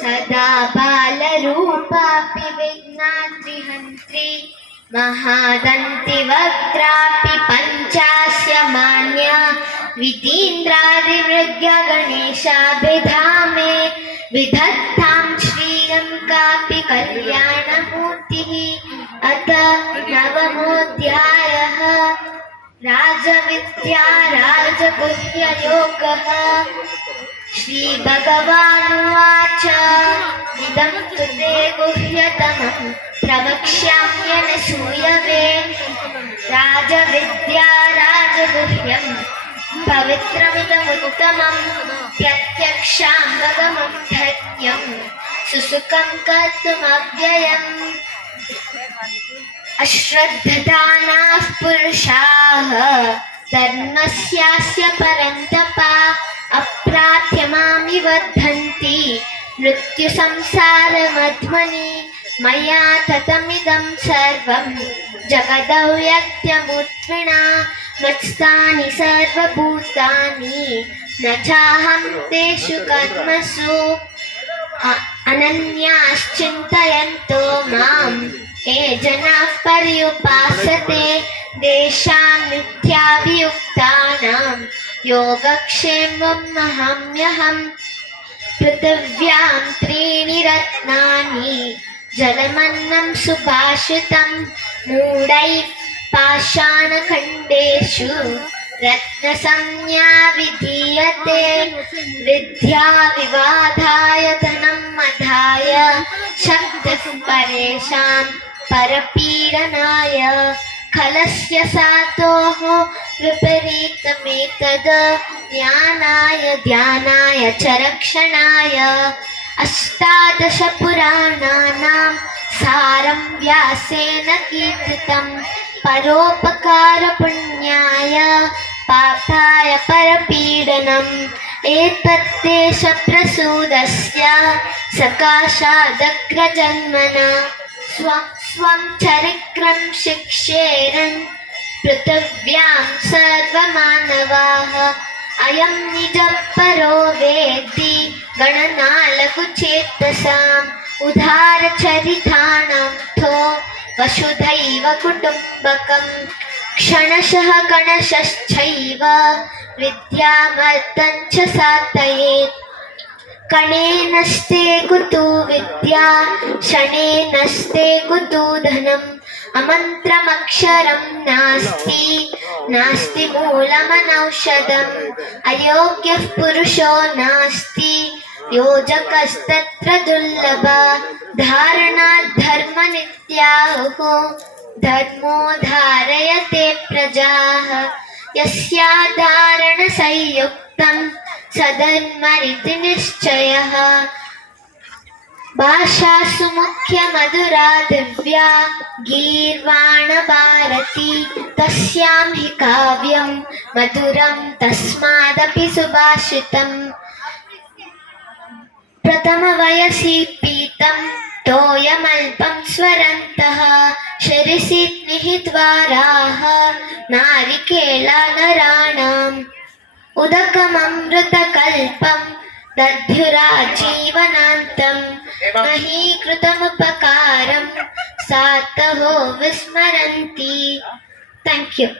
सदा बालरूपापि विघ्नाद्रिहन्त्री महादन्तिवक्त्रापि पञ्चास्य मान्या वितीन्द्रादिमृग्य गणेशाभिधामे विधत्तां श्रियं कापि कल्याणमूर्तिः। अथ नवमोऽध्यायः। राजविद्या राजगुह्ययोगः। श्रीभगवानुवाच इदं तु ते गुह्यतमं प्रवक्ष्याम्यनसूयवे। राजविद्या राजगुह्यं पवित्रमिदमुत्तमं प्रत्यक्षाङ्गगमं धन्यं सुसुखं कर्तुमव्ययम्। अश्रद्धदानाः पुरुषाः धर्मस्यास्य परन्तप अप्रार्थ्यमामि वर्धन्ति मृत्युसंसारमध्मनि। मया ततमिदं सर्वं जगदव्यक्तमूर्त्तिना मत्स्थानि सर्वभूतानि न चाहं तेषु कर्मसु अनन्याश्चिन्तयन्तो मां ये जनाः पर्युपासते तेषां नित्याभियुक्तानां योगक्षेमं नहाम्यहम्। पृथिव्यां त्रीणि रत्नानि जलमन्नं सुभाषितं मूढैः पाषाणखण्डेषु रत्नसंज्ञा विधीयते। विद्या विवादाय धनं मदाय शक्तिः परेषां परपीडनाय। खलस्य सातोः विपरीतमेतद् ज्ञानाय ध्यानाय च रक्षणाय। अष्टादश पुराणानां सारं व्यासेन कीर्तितं परोपकारपुण्याय पापाय परपीडनम्। एतद्देशप्रसूदस्य सकाशादग्रजन्मना स्वं चरित्रं शिक्षेरन् पृथिव्यां सर्वमानवाः। अयं निजः परो वेत्ति गणनालघुचेतसाम् उदारचरितानां वसुधैव कुटुम्बकम्। क्षणशः गणशश्चैव विद्यामर्तं च साधयेत्। कणेनस्ते कुतो विद्या शनेनस्ते कुतो धनम्। अमन्त्रमक्षरं नास्ति मूलमनौषधम्। अयोग्यः पुरुषो नास्ति योजकस्तत्र दुर्लभः। धारणात् धर्मनित्याहुः धर्मो धारयते प्रजाः। यस्याधारणसंयुक्तं सधर्मरिति निश्चयः। भाषासु मुख्यमधुरा दिव्या गीर्वाणभारती तस्यां हि काव्यं मधुरं तस्मादपि सुभाषितम्। प्रथमवयसि पीतं तोयमल्पं स्वरन्तः शिरसि निहितद्वाराः नारिकेलानराणाम्। उदकममृतकल्पं दद्युराजीवनान्तं नहि कृतमुपकारं सातहो विस्मरन्ति। Thank you.